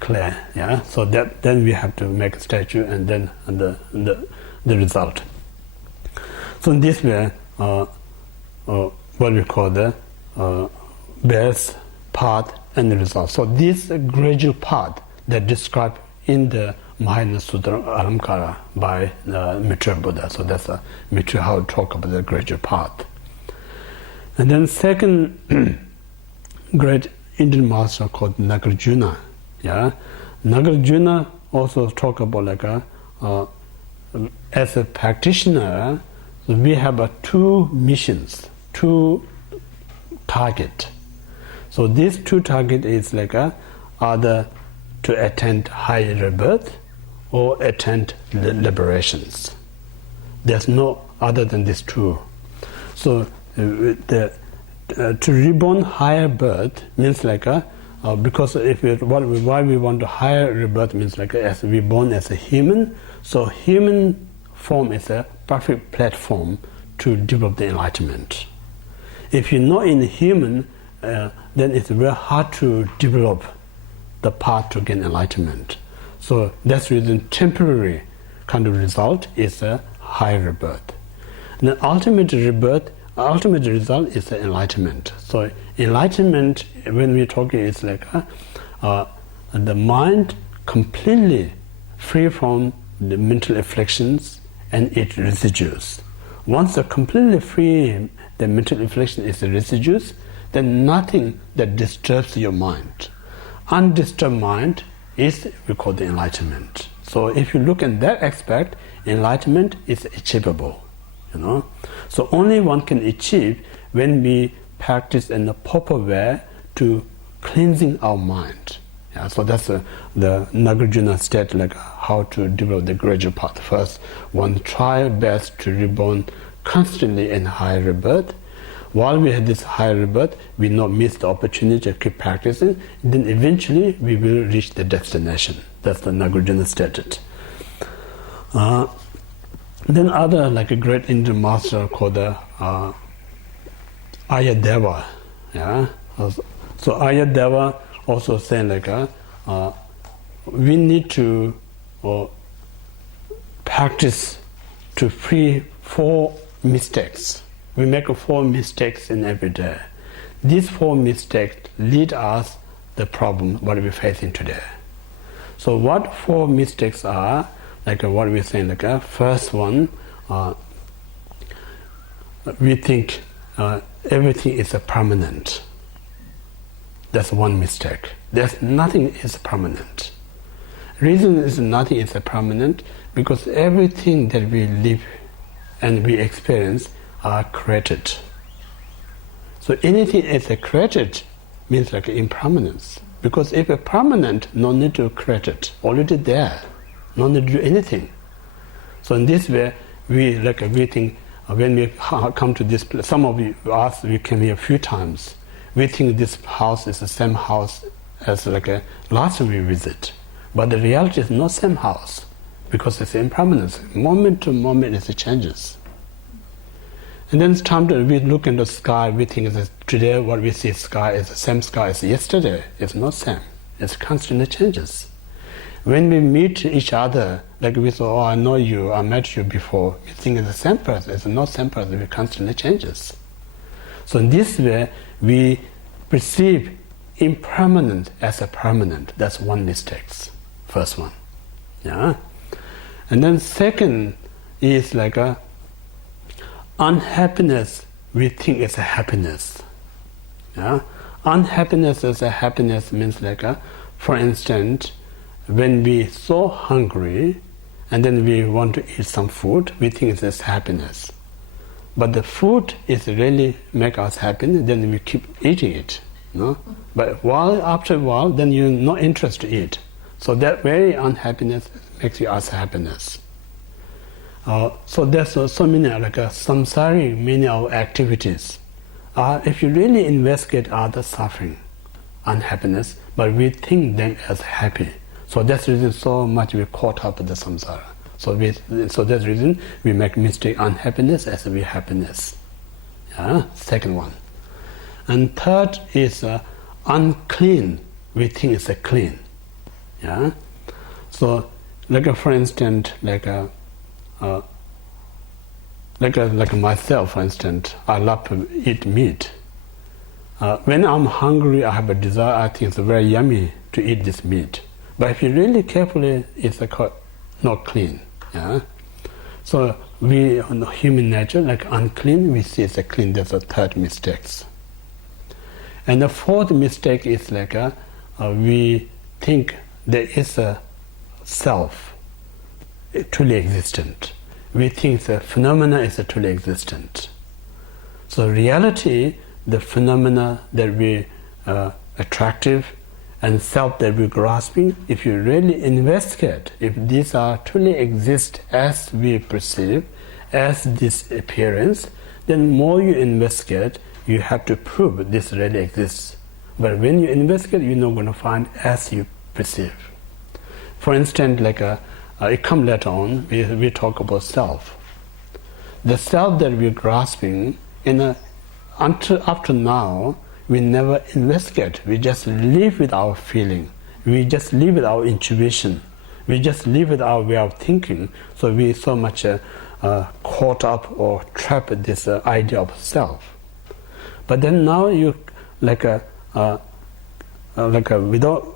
clay. Yeah, so that then we have to make a statue, and then the result. So in this way, what we call the base, path, and the result. So this gradual path that described in the Mahayana Sutra Alamkara by the mature Buddha. So that's a mature how to talk about the gradual path. And then second great Indian master called Nagarjuna. Yeah, Nagarjuna also talk about like as a practitioner, we have two missions, two target. So these two target is like either to attain high rebirth or attain liberations. There's no other than these two. So to reborn higher birth means like because if why we want to higher rebirth means like as we born as a human, so human form is a perfect platform to develop the enlightenment. If you're not in human, then it's very hard to develop the path to gain enlightenment. So that's the reason temporary kind of result is a higher rebirth. And the ultimate result is the enlightenment. So enlightenment, when we talk, is like the mind completely free from the mental afflictions and its residues. Once they're completely free, the mental affliction is the residues, then nothing that disturbs your mind. Undisturbed mind is we call the enlightenment. So if you look at that aspect, enlightenment is achievable. So only one can achieve when we practice in the proper way to cleansing our mind. Yeah, so that's the Nagarjuna state, like how to develop the gradual path. First, one try best to reborn constantly in higher rebirth. While we have this higher rebirth, we not miss the opportunity to keep practicing. Then eventually we will reach the destination. That's the Nagarjuna stated. Then other like a great Indian master called the Ayadeva. Yeah. So Ayadeva also saying like we need to practice to free 4 mistakes. We make 4 mistakes in every day. These 4 mistakes lead us the problem what we're facing today. So what 4 mistakes are, like what we're saying, like first one, we think everything is a permanent. That's one mistake. There's nothing is permanent. Reason is nothing is a permanent because everything that we live and we experience are created. So anything is created means like impermanence. Because if it's permanent, no need to create it. Already there. No need to do anything. So in this way, we think when we come to this place, some of us we came here a few times. We think this house is the same house as like a last time we visit. But the reality is not same house because it's impermanence. Moment to moment it changes. And then it's time we look into the sky, we think that today what we see sky is the same sky as yesterday. It's not same. It constantly changes. When we meet each other, like we say, oh, I know you, I met you before, we think it's the same person. It's not the same person, it constantly changes. So in this way, we perceive impermanent as a permanent. That's one mistake, first one. Yeah. And then second is like a unhappiness, we think it's a happiness. Yeah? Unhappiness as a happiness means like for instance, when we so hungry and then we want to eat some food, we think it's happiness. But the food is really make us happy, then we keep eating it. No? But after a while, then you're not interested to eat. So that very unhappiness makes you us happiness. So there's so many like samsari, many of our activities. If you really investigate other suffering, unhappiness, but we think them as happy. So that's the reason so much we caught up with the samsara. So that's the reason we make mistake unhappiness as we happiness. Yeah, second one. And third is unclean. We think it's a clean. Yeah. So, for instance, like myself, for instance, I love to eat meat. When I'm hungry, I have a desire. I think it's very yummy to eat this meat. But if you really carefully, it's not clean. Yeah. So we, on the human nature, like unclean, we see it's a clean. That's a third mistake. And the fourth mistake is like we think there is a self truly existent. We think the phenomena is truly existent. So reality, the phenomena that we attractive and self that we're grasping, if you really investigate, if these are truly exist as we perceive, as this appearance, then more you investigate, you have to prove this really exists. But when you investigate, you're not going to find as you perceive. For instance, like it comes later on, we talk about self. The self that we're grasping, up to now, we never investigate. We just live with our feeling. We just live with our intuition. We just live with our way of thinking. So we so much caught up or trapped with this idea of self. But then now you without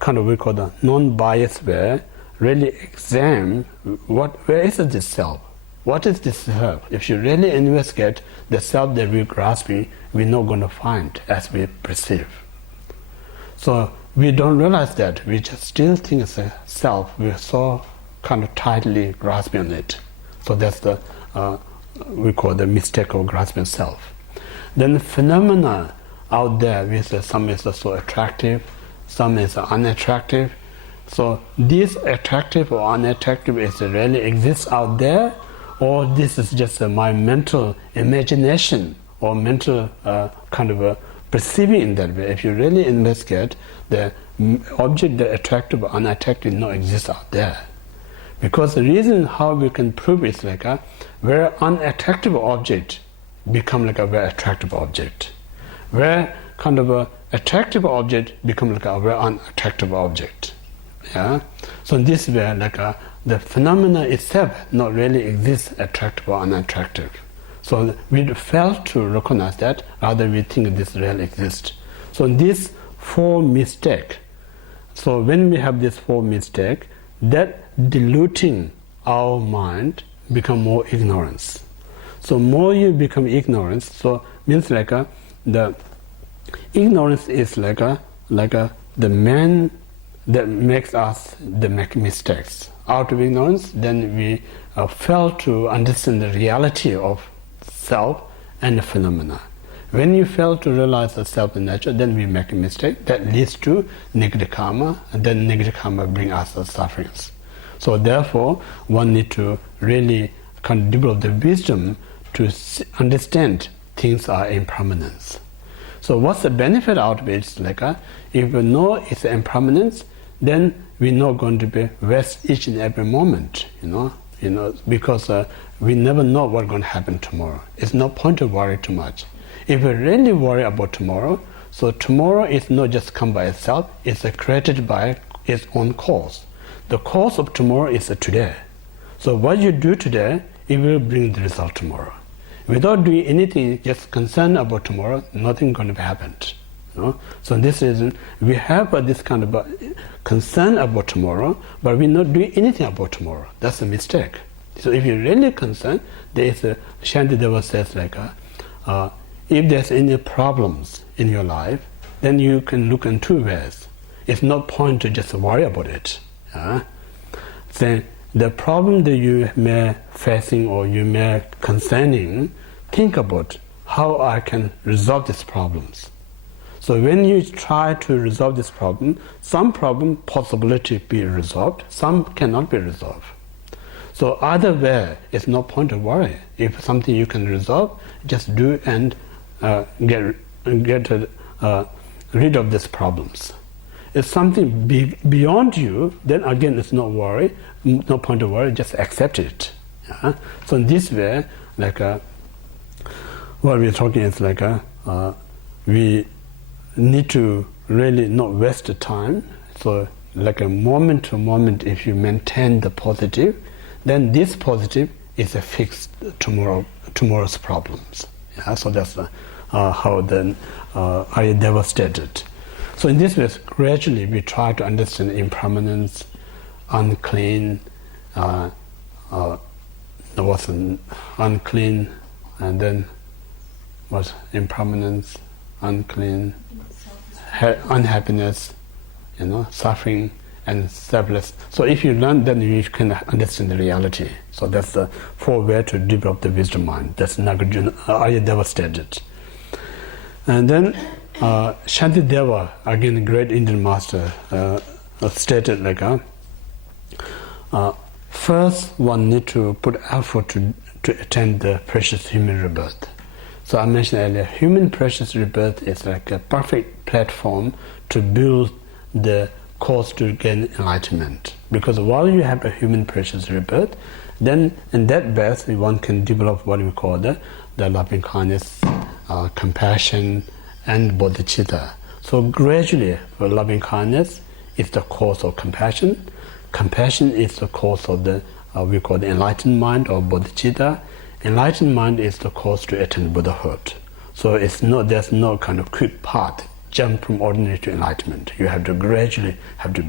kind of we call the non-biased way, really examine where is this self? What is this self? If you really investigate the self that we're grasping, we're not going to find as we perceive. So we don't realize that. We just still think it's a self. We're so kind of tightly grasping on it. So that's the we call the mistake of grasping self. Then the phenomena out there, some is so attractive, some is unattractive. So this attractive or unattractive is really exists out there, or this is just my mental imagination or mental kind of perceiving in that way. If you really investigate, the object, the attractive or unattractive, not exist out there. Because the reason how we can prove is like a very unattractive object become like a very attractive object. Where kind of a attractive object become like a very unattractive object. Yeah. So in this way, like the phenomena itself not really exists attractive or unattractive. So we fail to recognize that, rather we think this really exists. So these four mistakes, so when we have these four mistakes, that diluting our mind become more ignorance. So more you become ignorance, so means like the ignorance is like the man that makes us make mistakes. Out of ignorance, then we fail to understand the reality of self and the phenomena. When you fail to realize the self and nature, then we make a mistake that leads to negative karma, and then negative karma brings us the sufferings. So therefore, one need to really kind of develop the wisdom to understand things are impermanence. So what's the benefit out of it? It's like if we know it's impermanence, then we're not going to be waste each and every moment, because we never know what's going to happen tomorrow. It's no point to worry too much. If we really worry about tomorrow, so tomorrow is not just come by itself, it's created by its own cause. The cause of tomorrow is today. So what you do today, it will bring the result tomorrow. Without doing anything, just concerned about tomorrow, nothing going to happen. So this reason we have this kind of concern about tomorrow, but we're not doing anything about tomorrow. That's a mistake. So if you're really concerned, there is a Shantideva says like if there's any problems in your life, then you can look in two ways. It's not point to just worry about it. Then the problem that you may facing or you may concerning, think about how I can resolve these problems. So when you try to resolve this problem, some problem possibility be resolved, some cannot be resolved. So either way, it's no point to worry. If something you can resolve, just do and get rid of these problems. If something beyond you, then again it's no worry, no point to worry, just accept it. So in this way, like what we're talking is like we need to really not waste the time. So like a moment to moment, if you maintain the positive, then this positive is a fixed tomorrow's problems. Yeah? So that's how the Aryadeva stated. So in this way, gradually we try to understand impermanence, unclean, what's unclean, and then what impermanence, unclean, unhappiness, suffering, and selfless. So if you learn, then you can understand the reality. So that's the 4 ways to develop the wisdom mind. That's Nagarjuna Aryadeva stated. And then Shantideva, again a great Indian master, stated like first one need to put effort to attain the precious human rebirth. So I mentioned earlier, human precious rebirth is like a perfect platform to build the course to gain enlightenment. Because while you have a human precious rebirth, then in that birth one can develop what we call the loving kindness, compassion, and bodhicitta. So gradually, loving kindness is the cause of compassion. Compassion is the cause of the we call the enlightened mind or bodhicitta. Enlightened mind is the cause to attain Buddhahood. So there's no kind of quick path, jump from ordinary to enlightenment. You have to gradually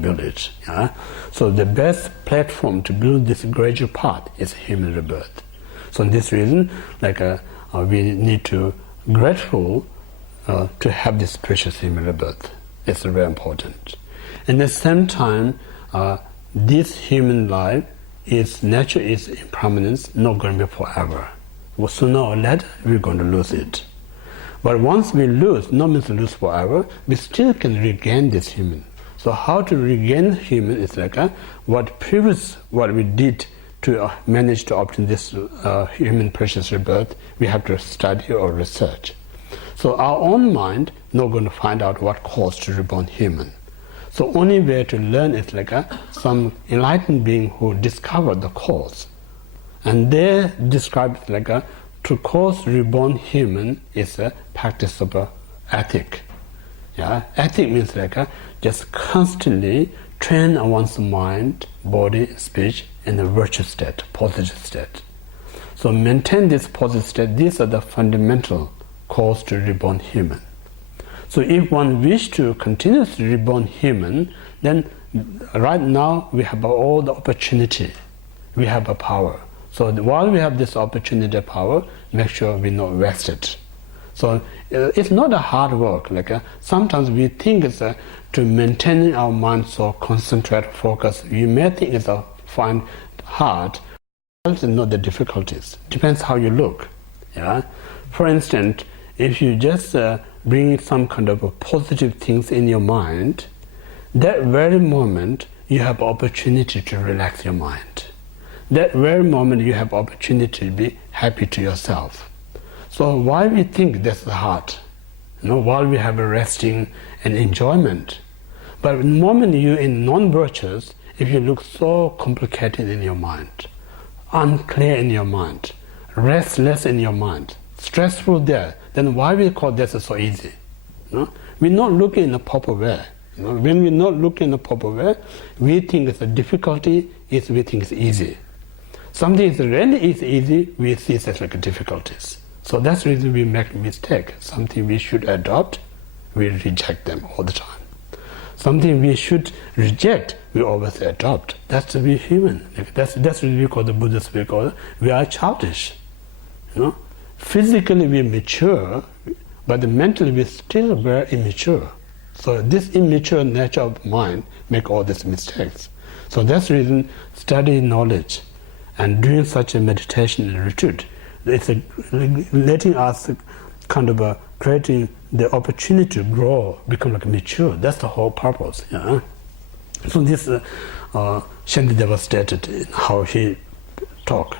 build it. Yeah? So the best platform to build this gradual path is human rebirth. So in this reason, we need to grateful to have this precious human rebirth. It's very important. And at the same time, this human life its nature is impermanence, not going to be forever. Well, sooner or later, we're going to lose it. But once we lose, not means lose forever, we still can regain this human. So how to regain human is like what we did to manage to obtain this human precious rebirth, we have to study or research. So our own mind not going to find out what caused to reborn human. So only way to learn is like some enlightened being who discovered the cause. And they describe it like to cause reborn human is a practice of ethic. Yeah? Ethic means like just constantly train one's mind, body, speech in a virtuous state, positive state. So maintain this positive state. These are the fundamental cause to reborn human. So if one wish to continuously reborn human, then right now we have all the opportunity, we have a power. So while we have this opportunity power, make sure we not waste it. So it's not a hard work. Sometimes we think it's to maintain our mind so concentrate, focus. You may think it's find hard. It's not the difficulties. Depends how you look. Yeah. For instance, if you just bring some kind of positive things in your mind, that very moment you have opportunity to relax your mind. That very moment you have opportunity to be happy to yourself. So why we think that's hard? While we have a resting and enjoyment. But the moment you in non-virtuous, if you look so complicated in your mind, unclear in your mind, restless in your mind, stressful there, then why we call this so easy? We're not looking in the proper way. When we're not looking in the proper way, we think it's a difficulty, we think it's easy. Something is really easy, we see it as like difficulties. So that's the reason we make a mistake. Something we should adopt, we reject them all the time. Something we should reject, we always adopt. That's to be human. That's what we call the Buddhists, we are childish. Physically we mature, but mentally we still very immature. So this immature nature of mind make all these mistakes. So that's the reason studying knowledge and doing such a meditation and retreat, it's letting us kind of creating the opportunity to grow, become mature. That's the whole purpose. Yeah? So this Shantideva stated in how he talked.